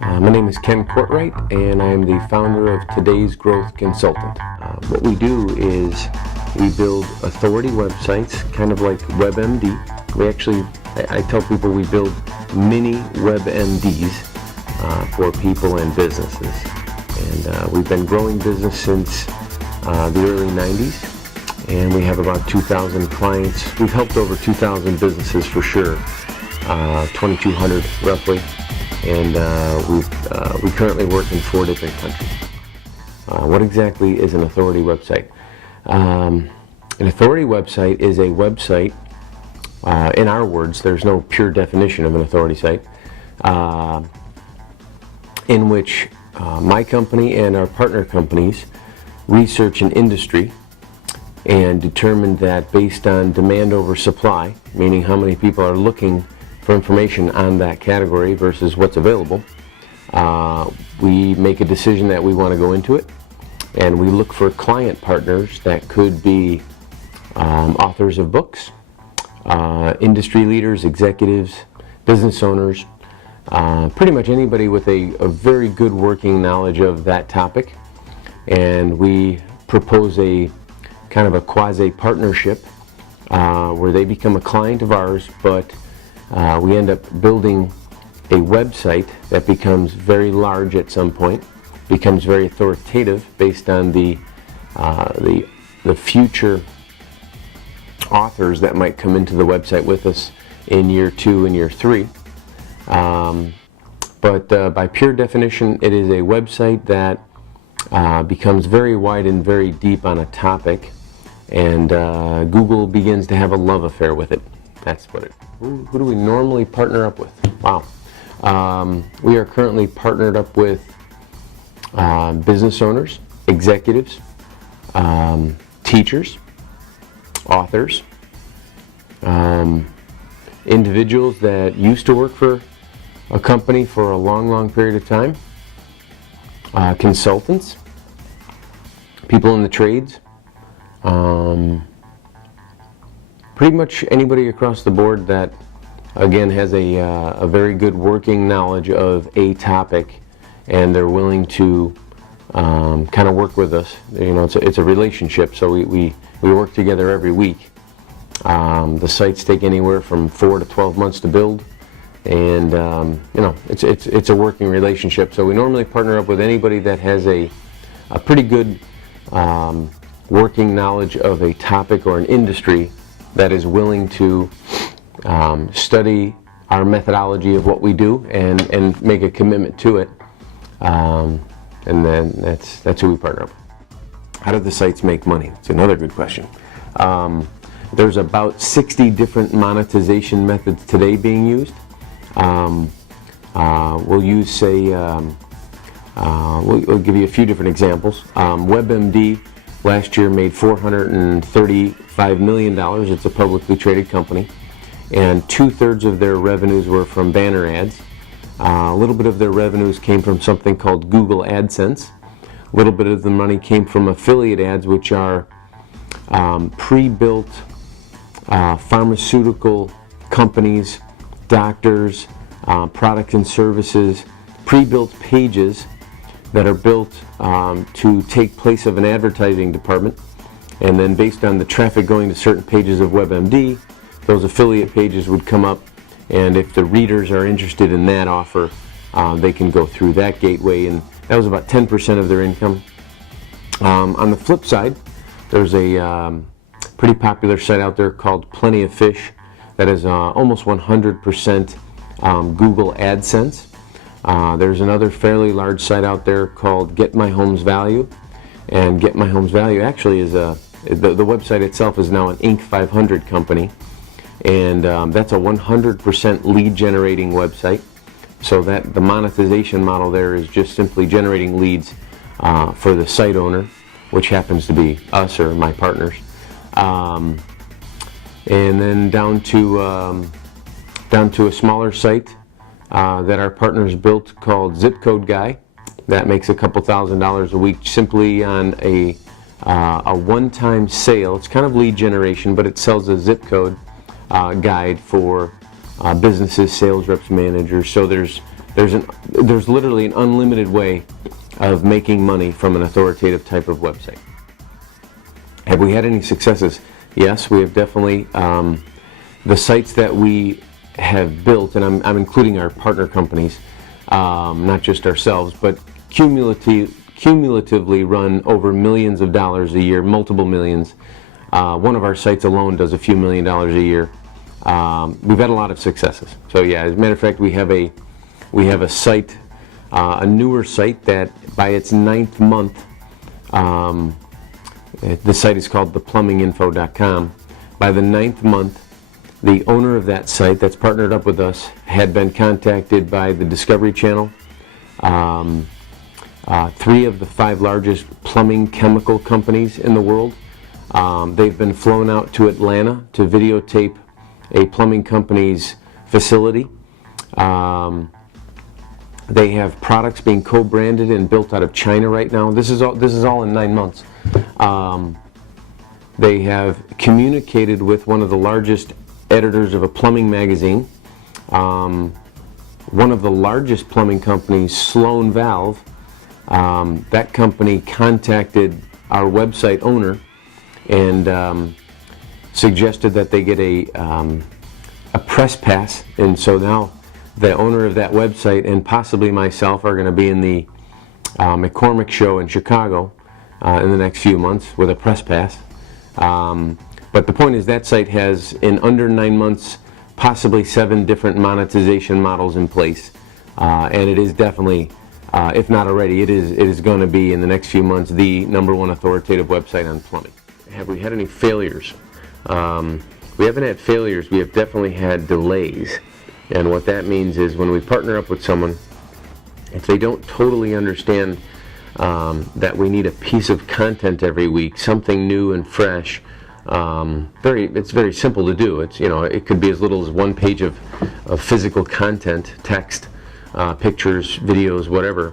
My name is Ken Courtright, and I am the founder of Today's Growth Consultant. What we do is we build authority websites, kind of like WebMD. I tell people we build mini WebMDs for people and businesses. And we've been growing business since the early 90s, and we have about 2,000 clients. We've helped over 2,000 businesses for sure, 2,200 roughly. And we currently work in 4 different countries. What exactly is an authority website? An authority website is a website, in our words, there's no pure definition of an authority site, in which my company and our partner companies research an industry and determine that based on demand over supply, meaning how many people are looking for information on that category versus what's available, we make a decision that we want to go into it, and we look for client partners that could be authors of books, industry leaders, executives, business owners, pretty much anybody with a very good working knowledge of that topic. And we propose a kind of a quasi-partnership where they become a client of ours, but we end up building a website that becomes very large at some point, becomes very authoritative based on the future authors that might come into the website with us in year 2 and year 3. But by pure definition, it is a website that becomes very wide and very deep on a topic, and Google begins to have a love affair with it. That's what it. Who do we normally partner up with? Wow. We are currently partnered up with business owners, executives, teachers, authors, individuals that used to work for a company for a long period of time, consultants, people in the trades, pretty much anybody across the board that, again, has a very good working knowledge of a topic, and they're willing to kind of work with us. You know, it's a relationship, so we work together every week. The sites take anywhere from 4 to 12 months to build, and you know, it's a working relationship. So we normally partner up with anybody that has a pretty good working knowledge of a topic or an industry that is willing to study our methodology of what we do and make a commitment to it, and then that's who we partner up with. How do the sites make money? It's another good question. There's about 60 different monetization methods today being used. We'll use, say, we'll give you a few different examples. WebMD last year made $435 million. It's a publicly traded company, and 2/3 of their revenues were from banner ads. A little bit of their revenues came from something called Google AdSense. A little bit of the money came from affiliate ads, which are pre-built pharmaceutical companies, doctors, products and services, pre-built pages that are built to take place of an advertising department, and then based on the traffic going to certain pages of WebMD, those affiliate pages would come up, and if the readers are interested in that offer, they can go through that gateway, and that was about 10% of their income. On the flip side, there's a pretty popular site out there called Plenty of Fish that is almost 100% Google AdSense. There's another fairly large site out there called Get My Home's Value, and Get My Home's Value actually is the website itself is now an Inc. 500 company, and that's a 100% lead generating website. So that the monetization model there is just simply generating leads for the site owner, which happens to be us or my partners, and then down to a smaller site that our partners built called Zip Code Guy. That makes a couple $1,000s a week simply on a one-time sale. It's kind of lead generation, but it sells a zip code guide for businesses, sales reps, managers. So there's there's literally an unlimited way of making money from an authoritative type of website. Have we had any successes? Yes, we have definitely. The sites that we have built, and I'm including our partner companies, not just ourselves, but cumulatively run over millions of dollars a year, multiple millions. One of our sites alone does a few $1 million a year. We've had a lot of successes. So yeah, as a matter of fact, we have a site, a newer site that by its 9th month, the site is called theplumbinginfo.com. By the 9th month, the owner of that site that's partnered up with us had been contacted by the Discovery Channel, 3 of the 5 largest plumbing chemical companies in the world. They've been flown out to Atlanta to videotape a plumbing company's facility. They have products being co-branded and built out of China right now. This is all in 9 months. They have communicated with one of the largest editors of a plumbing magazine. One of the largest plumbing companies, Sloan Valve, that company contacted our website owner and suggested that they get a press pass, and so now the owner of that website and possibly myself are going to be in the McCormick show in Chicago in the next few months with a press pass. But the point is that site has, in under 9 months, possibly 7 different monetization models in place, and it is definitely, if not already, it is going to be in the next few months the #1 authoritative website on plumbing. Have we had any failures? We haven't had failures. We have definitely had delays, and what that means is when we partner up with someone, if they don't totally understand that we need a piece of content every week, something new and fresh. It's very simple to do. It could be as little as 1 page of physical content, text, pictures, videos, whatever.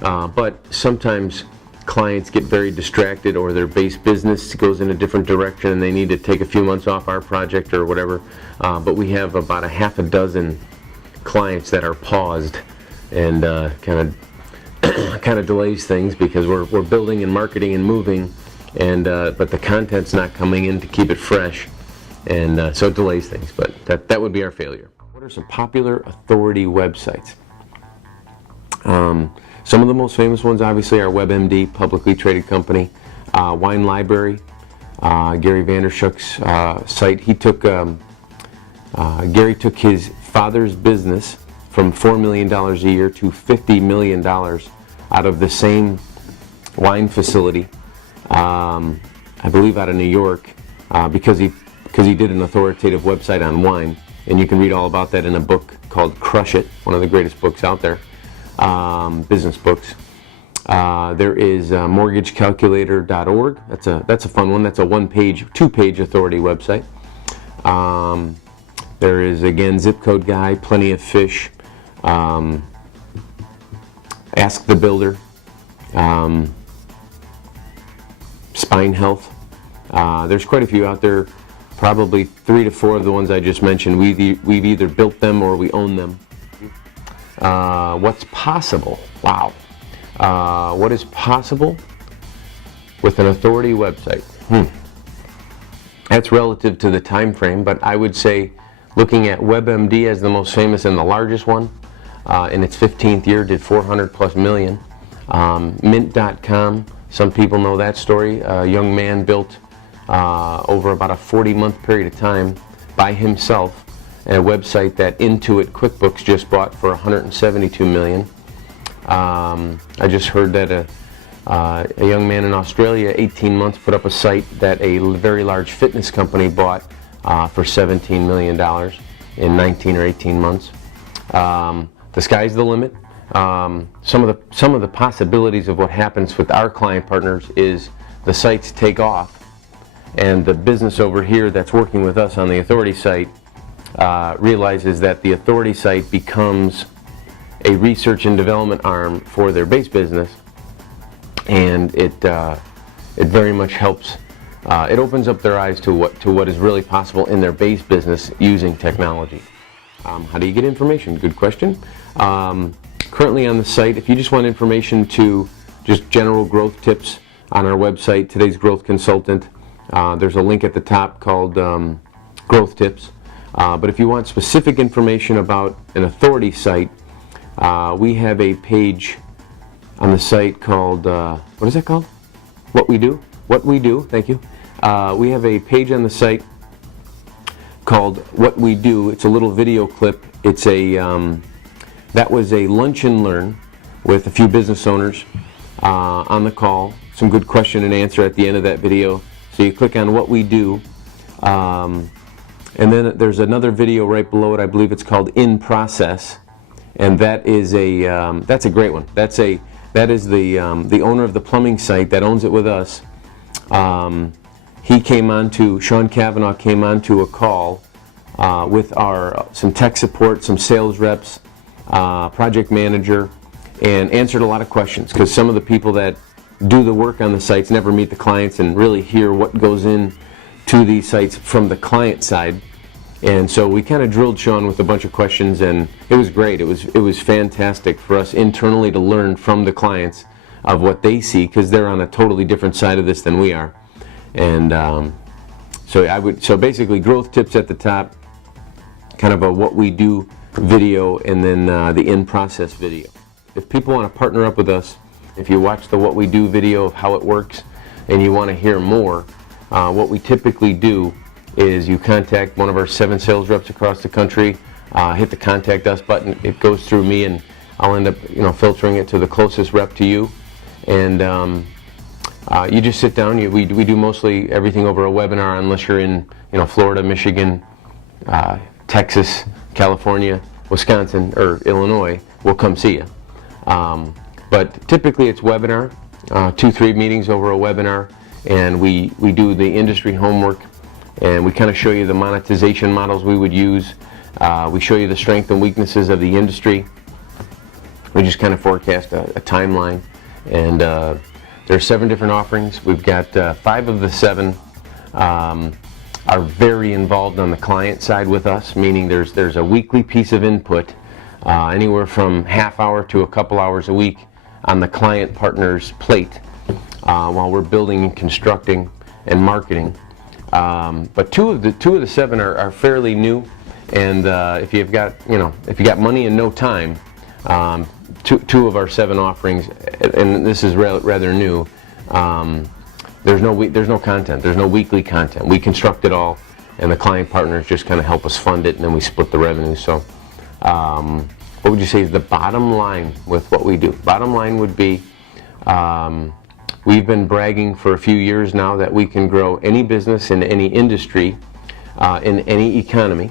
But sometimes clients get very distracted, or their base business goes in a different direction and they need to take a few months off our project or whatever. But we have about a half a dozen clients that are paused, and kind of delays things because we're building and marketing and moving, and but the content's not coming in to keep it fresh, and so it delays things. But that would be our failure. What are some popular authority websites? Some of the most famous ones, obviously, are WebMD, publicly traded company, Wine Library, Gary Vandershoek's site. Gary took his father's business from $4 million a year to $50 million out of the same wine facility, I believe out of New York, because he did an authoritative website on wine, and you can read all about that in a book called Crush It, one of the greatest books out there, business books. There is mortgagecalculator.org. That's a fun one. That's a 2-page authority website. There is, again, Zip Code Guy, Plenty of Fish, Ask the Builder, Spine Health. There's quite a few out there. Probably 3 to 4 of the ones I just mentioned, we've either built them or we own them. What's possible? Wow. What is possible with an authority website? That's relative to the time frame, but I would say, looking at WebMD as the most famous and the largest one, in its 15th year, did 400+ million. Mint.com, some people know that story. A young man built over about a 40-month period of time by himself a website that Intuit QuickBooks just bought for 172 million. I just heard that a young man in Australia, 18 months, put up a site that a very large fitness company bought for $17 million in 19 or 18 months. The sky's the limit. Some of the possibilities of what happens with our client partners is the sites take off, and the business over here that's working with us on the authority site realizes that the authority site becomes a research and development arm for their base business, and it very much helps. It opens up their eyes to what is really possible in their base business using technology. How do you get information? Good question. currently on the site, if you just want information to just general growth tips on our website, Today's Growth Consultant, there's a link at the top called Growth Tips. But if you want specific information about an authority site, we have a page on the site called, what is it called? What We Do? What We Do, thank you. We have a page on the site called What We Do. It's a little video clip. It's that was a lunch and learn with a few business owners on the call. Some good question and answer at the end of that video. So you click on What We Do. And then there's another video right below it. I believe it's called In Process. And that is that's a great one. That is the owner of the plumbing site that owns it with us. Sean Cavanaugh came on to a call with some tech support, some sales reps, project manager, and answered a lot of questions, because some of the people that do the work on the sites never meet the clients and really hear what goes in to these sites from the client side. And so we kind of drilled Sean with a bunch of questions, and it was great. It was fantastic for us internally to learn from the clients of what they see, because they're on a totally different side of this than we are. And so basically growth tips at the top, kind of a What We Do video, and then the In Process video. If people want to partner up with us, if you watch the What We Do video of how it works and you want to hear more, what we typically do is you contact one of our 7 sales reps across the country, hit the Contact Us button. It goes through me, and I'll end up filtering it to the closest rep to you. And you just sit down. We do mostly everything over a webinar, unless you're in Florida, Michigan, Texas, California, Wisconsin, or Illinois. We'll come see you. But typically it's webinar, 2-3 meetings over a webinar, and we do the industry homework, and we kind of show you the monetization models we would use. We show you the strengths and weaknesses of the industry. We just kind of forecast a timeline, and there's 7 different offerings. We've got 5 of the 7 are very involved on the client side with us, meaning there's a weekly piece of input, anywhere from half hour to a couple hours a week on the client partner's plate, while we're building and constructing and marketing. But two of the 7 are fairly new, and if you've got money and no time, 2 of our 7 offerings, and this is rather new. There's no content. There's no weekly content. We construct it all, and the client partners just kind of help us fund it, and then we split the revenue. So, what would you say is the bottom line with what we do? Bottom line would be, we've been bragging for a few years now that we can grow any business in any industry, in any economy,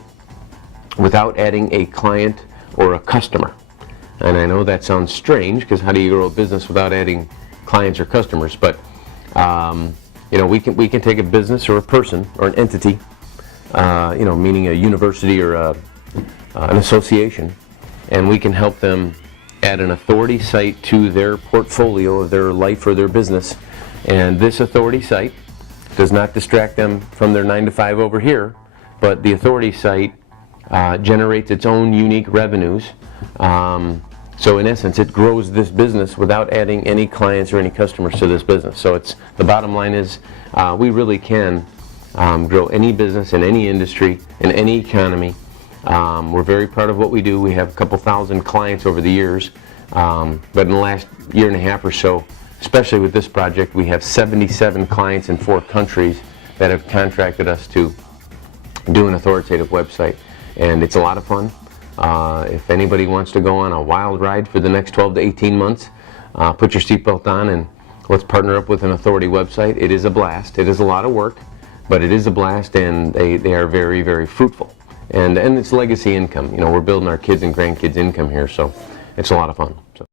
without adding a client or a customer. And I know that sounds strange, because how do you grow a business without adding clients or customers? But we can take a business or a person or an entity, meaning a university or an association, and we can help them add an authority site to their portfolio of their life or their business. And this authority site does not distract them from their 9-to-5 over here, but the authority site generates its own unique revenues. So in essence, it grows this business without adding any clients or any customers to this business. So the bottom line is, we really can grow any business in any industry, in any economy. We're very proud of what we do. We have a couple thousand clients over the years, but in the last year and a half or so, especially with this project, we have 77 clients in 4 countries that have contracted us to do an authoritative website, and it's a lot of fun. If anybody wants to go on a wild ride for the next 12 to 18 months, put your seatbelt on and let's partner up with an authority website. It is a blast. It is a lot of work, but it is a blast, and they are very, very fruitful. And it's legacy income. We're building our kids' and grandkids' income here, so it's a lot of fun. So.